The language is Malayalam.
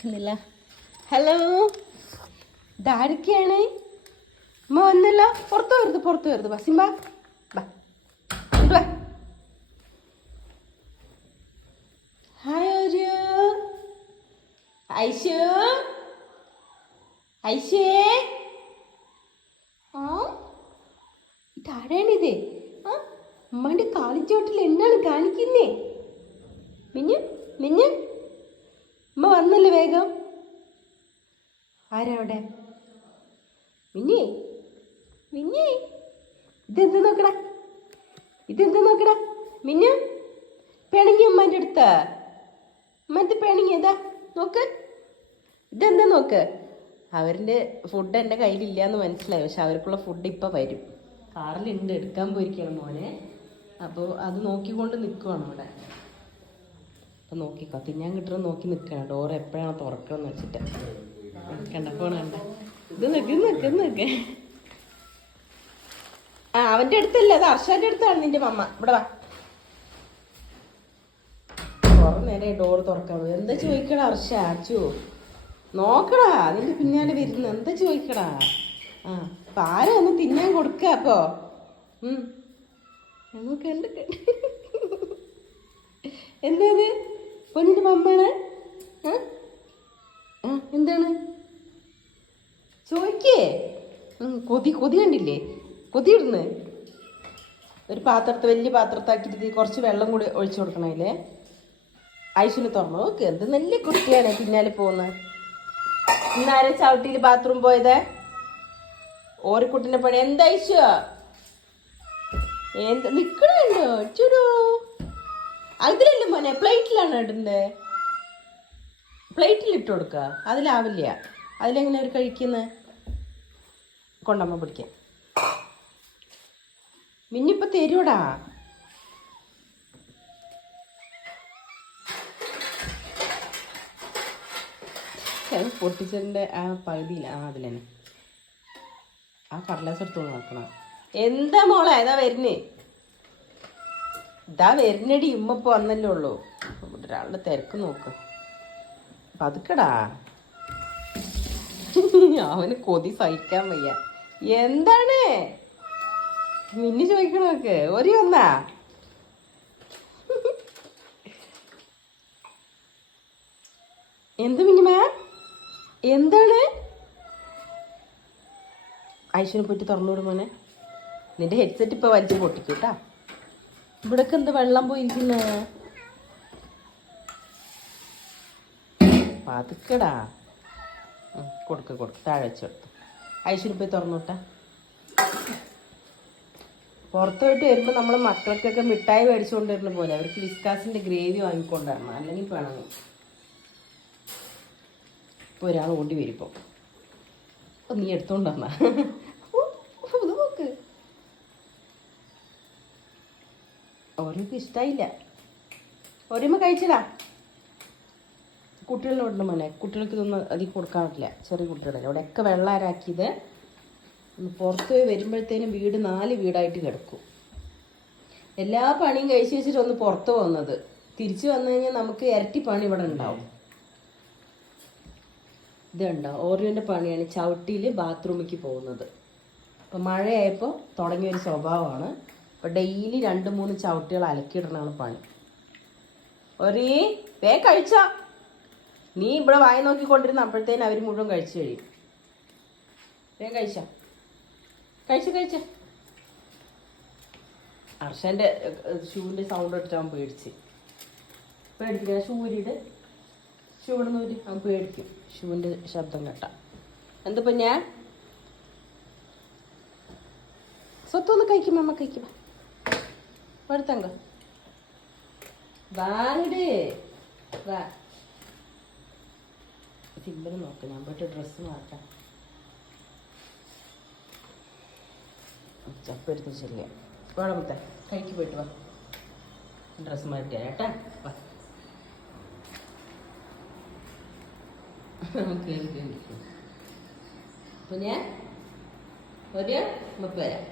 കിട്ടുന്നില്ല. ഹലോ, ഇതാരൊക്കെയാണ്? അമ്മ വന്നല്ലോ. പുറത്തു വരുത് ബസിംബ. ഹായ് ഒരു ഐശു, ഐശേ. ആ ഇതാരാണിത്? ആ അമ്മയുടെ കാലിച്ചോട്ടിൽ എന്നാണ് കാണിക്കുന്നേ? മിഞ്ഞു മിഞ്ഞു, അമ്മ വന്നല്ലേ വേഗം. ആരാ അവിടെ? മിഞ്ഞേ മിഞ്ഞേ, ഇതെന്ത് നോക്കടാ, മിഞ്ഞു പിണങ്ങി അമ്മേൻ്റെ അടുത്ത്. അമ്മൻ്റെ പിണങ്ങി ഏതാ നോക്ക്, ഇതെന്താ നോക്ക്. അവരുടെ ഫുഡ് എൻ്റെ കയ്യിലില്ല എന്ന് മനസ്സിലായി, പക്ഷെ അവർക്കുള്ള ഫുഡ് ഇപ്പം വരും. കാറിലുണ്ട്, എടുക്കാൻ പോയിരിക്കണം മോനെ. അപ്പോൾ അത് നോക്കിക്കൊണ്ട് നിൽക്കുവാണ് അവിടെ. അപ്പം നോക്കിക്കോ, തിന്നാൻ കിട്ടണം നോക്കി നിൽക്കണം. ഡോർ എപ്പോഴാണ് തുറക്കണമെന്ന് വെച്ചിട്ട്. കണ്ട ഫോൺ കണ്ട, ഇത് നിൽക്ക്. ആ അവൻ്റെ അടുത്തല്ല, അത് അർഷാൻ്റെ അടുത്താണ് നിന്റെ മമ്മ. ഇവിടെ വാ. കുറെ നേരം ഡോർ തുറക്കാൻ. എന്താ ചോദിക്കടാ അർഷ? അച്ചു നോക്കടാ, അതിൻ്റെ പിന്നാലെ വരുന്നു. എന്താ ചോദിക്കടാ? ആ അപ്പം ആരും ഒന്ന് തിന്നാൻ കൊടുക്ക. അപ്പോ കണ്ട് എന്താത് പൊന്നിന്റെ മമ്മാണ്? എന്താണ് ചോദിക്കേ? കൊതി കണ്ടില്ലേ? കൊതി ഇടുന്ന് ഒരു പാത്രത്തെ, വലിയ പാത്രത്താക്കിയിട്ട് കുറച്ച് വെള്ളം കൂടി ഒഴിച്ചു കൊടുക്കണല്ലേ. ഐശുവിന് തുറന്നു നോക്ക്. എന്ത് നല്ല കുട്ടിയാണ് പിന്നാലെ പോകുന്നത്. ഇന്നാരെ ചവിട്ടിയിൽ ബാത്റൂം പോയത്? ഓരക്കുട്ടിന്റെ പണി. എന്താ ഐശു? എന്താ നിക്കണോ? ചുടൂ അതിലല്ലേ മോനെ, പ്ലേറ്റിലാണ് ഇടണ്ടേ. പ്ലേറ്റിൽ ഇട്ട് കൊടുക്കുക, അതിലാവില്ല. അതിലെങ്ങനെ അവർ കഴിക്കുന്നത്? കൊണ്ടമ്മ പിടിക്കാൻ. മിന്നിപ്പ തരൂടാ. പൊട്ടിച്ചതിൻ്റെ ആ പകുതിയില്ല. അതിൽ തന്നെ ആ കടലാസ് എടുത്തോണ്ട് നോക്കണം. എന്താ മോളെ? ഇതാ വരുന്നടി. ഉമ്മപ്പോ വന്നല്ലേ ഉള്ളൂ. ഒരാളുടെ തിരക്ക് നോക്ക്. പതുക്കടാ, അവന് കൊതി സഹിക്കാൻ വയ്യ. എന്താണ് മിന്നി ചോദിക്കണോക്ക്? ഒരു ഒന്നാ എന്ത് മിനിമ? എന്താണ്? ഐശ്വര്യ പോയിട്ട് തുറന്നുവിടും മോനെ. നിന്റെ ഹെഡ്സെറ്റ് ഇപ്പൊ വലിച്ചു പൊട്ടിക്കൂട്ടാ. ഇവിടൊക്കെ എന്താ വെള്ളം പോയിരിക്കുന്ന? പതുക്കടാ. കൊടുക്ക് താഴെ വെച്ചെടുത്തു. ഐശ്വര്യ പോയി തുറന്നുവിട്ടാ. പുറത്ത് പോയിട്ട് വരുമ്പോൾ നമ്മൾ മക്കൾക്കൊക്കെ മിഠായി മേടിച്ചുകൊണ്ട് വരുന്ന പോലെ അവർക്ക് വിസ്കാസിന്റെ ഗ്രേവി വാങ്ങിക്കൊണ്ടുവരണം, അല്ലെങ്കിൽ വേണം. ഇപ്പോൾ ഒരാൾ ഓടി വരുമ്പോ നീ എടുത്തോണ്ടന്നാ. നോക്ക്, ഓരോക്ക് ഇഷ്ടായില്ല. ഓരോമ്മ കഴിച്ചതാ. കുട്ടികളിലോട്ട് മോനെ, കുട്ടികൾക്ക് ഇതൊന്നും അധികം കൊടുക്കാൻ പറ്റില്ല. ചെറിയ കുട്ടികളല്ലേ. അവിടെയൊക്കെ വെള്ളം ആരാക്കിയത്. പുറത്ത് പോയി വരുമ്പോഴത്തേനും വീട് 4 വീടായിട്ട് കിടക്കും. എല്ലാ പണിയും കഴിച്ച് വെച്ചിട്ട് ഒന്ന് പുറത്ത് പോകുന്നത്. തിരിച്ചു വന്നു കഴിഞ്ഞാൽ നമുക്ക് ഇരട്ടി പണി ഇവിടെ ഉണ്ടാവും. ഇതുണ്ടോ ഓറിയോൻ്റെ പണിയാണ്, ചവിട്ടിയിൽ ബാത്റൂമിലേക്ക് പോകുന്നത്. അപ്പം മഴയായപ്പോൾ തുടങ്ങിയൊരു സ്വഭാവമാണ്. അപ്പോൾ ഡെയിലി 2-3 ചവിട്ടികൾ അലക്കിയിടണമാണ് പണി. ഒരേ വേ കഴിച്ചാ നീ ഇവിടെ വായി നോക്കിക്കൊണ്ടിരുന്ന അപ്പോഴത്തേനും അവർ മുഴുവൻ കഴിച്ചു കഴിയും. വേ കഴിച്ച അർഷൻ്റെ ഷൂവിൻ്റെ സൗണ്ട് ഇട്ടിട്ട് അവൻ പേടിക്കില്ല. ഷൂ ഇടുന്നവര് അവൻ പേടിക്കും, ഷൂവിൻ്റെ ശബ്ദം കേട്ട. എന്തിപ്പോൾ ഞാൻ സ്വത്തൊന്ന് കഴിക്കും. അമ്മ കഴിക്കും. എടുത്തങ്ക വാങ്ങട് വാ. സിമ്പിൾ നോക്ക്. ഞാൻ പോയിട്ട് ഡ്രസ്സ് മാറ്റാം. ചപ്പെടുത്ത് ശരിയാ. വേണമത്തെ കൈക്ക് പോയിട്ട് വാ. ഡ്രസ്സ് മാറ്റിയാ കേട്ടാ. വാ. അപ്പോൾ ഞാൻ ഒരു 30 വരാം.